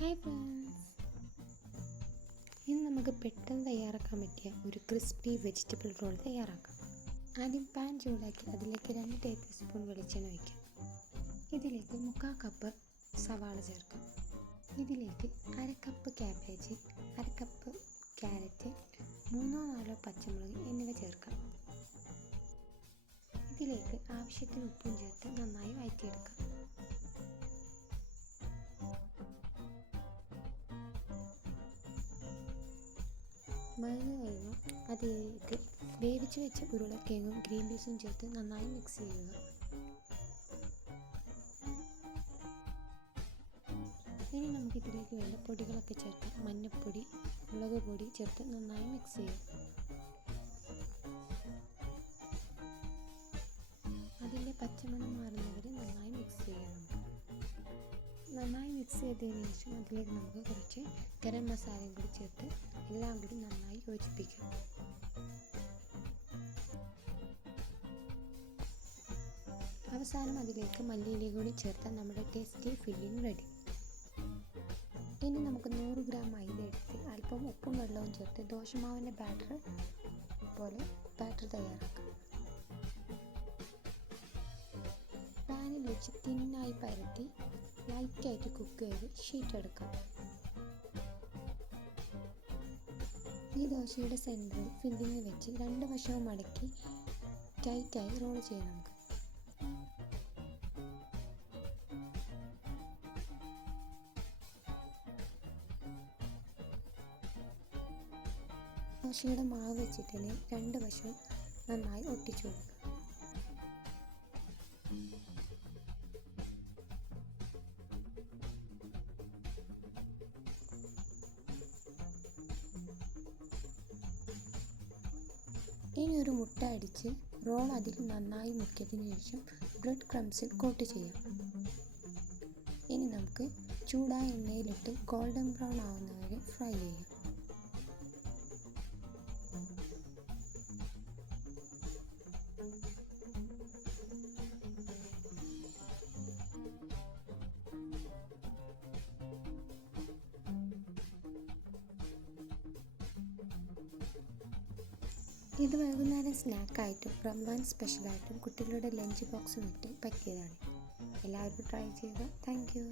Hi friends, ഇന്ന് നമുക്ക് പെട്ടെന്ന് തയ്യാറാക്കാൻ പറ്റിയ ഒരു ക്രിസ്പി വെജിറ്റബിൾ റോൾ തയ്യാറാക്കാം. ആദ്യം പാൻ ചൂടാക്കി അതിലേക്ക് 2 ടേബിൾ സ്പൂൺ വെളിച്ചെണ്ണ ഒഴിക്കാം. ഇതിലേക്ക് 1/4 കപ്പ് സവാള ചേർക്കാം. ഇതിലേക്ക് 1/2 കപ്പ് ക്യാബേജ്, 1/2 കപ്പ് ക്യാരറ്റ്, 3-4 പച്ചമുളക് എന്നിവ ചേർക്കാം. ഇതിലേക്ക് ആവശ്യത്തിന് ഉപ്പും ചേർത്ത് നന്നായി വഴറ്റിയെടുക്കാം. വഴന്നു കഴിഞ്ഞാൽ അതിലേക്ക് വേവിച്ച് വെച്ച ഉരുളക്കിഴങ്ങും ഗ്രീൻ പീസും ചേർത്ത് നന്നായി മിക്സ് ചെയ്യുക. ഇനി നമുക്കിതിലേക്ക് വേണ്ട പൊടികളൊക്കെ ചേർക്കാം. മഞ്ഞൾപ്പൊടി, മുളക് പൊടി ചേർത്ത് നന്നായി മിക്സ് ചെയ്യുക. അതിൻ്റെ പച്ചമണം മാറുന്നവരെ നന്നായി മിക്സ് ചെയ്യണം. നന്നായി മിക്സ് ചെയ്തതിന് ശേഷം അതിലേക്ക് നമുക്ക് കുറച്ച് ഗരം മസാലയും കൂടി ചേർത്ത് എല്ലാം കൂടി നന്നായി യോജിപ്പിക്കാം. അവസാനം അതിലേക്ക് മല്ലിയില കൂടി ചേർത്താൽ നമ്മുടെ ടേസ്റ്റി ഫില്ലിംഗ് റെഡി. ഇനി നമുക്ക് 100 ഗ്രാം മൈദ എടുത്ത് അല്പം ഉപ്പും വെള്ളവും ചേർത്ത് ദോശമാവിൻ്റെ ബാറ്റർ തയ്യാറാക്കാം. പാനിൽ വെച്ച് തിന്നായി പരത്തി ലൈറ്റായിട്ട് കുക്ക് ചെയ്ത് ഷീറ്റ് എടുക്കാം. ഈ ദോശയുടെ സെൻറ്ററിൽ ഫില്ലിങ് വെച്ച് 2 വശവും മടക്കി ടൈറ്റായി റോൾ ചെയ്യാം. നമുക്ക് ദോശയുടെ മാവ് വെച്ചിട്ട് 2 വശവും നന്നായി ഒട്ടിച്ചു കൊടുക്കുക. ഇനി ഒരു മുട്ട അടിച്ച് റോൾ അതിൽ നന്നായി മുക്കിയതിന് ശേഷം ബ്രെഡ് ക്രംസിൽ കോട്ട് ചെയ്യാം. ഇനി നമുക്ക് ചൂടായ എണ്ണയിലിട്ട് ഗോൾഡൻ ബ്രൗൺ ആവുന്നവരെ ഫ്രൈ ചെയ്യാം. ഇത് വൈകുന്നേരം സ്നാക്കായിട്ടും റംസാൻ സ്പെഷ്യലായിട്ടും കുട്ടികളുടെ ലഞ്ച് ബോക്സും ഇട്ട് പറ്റിയതാണ്. എല്ലാവരും ട്രൈ ചെയ്യുക. Thank you.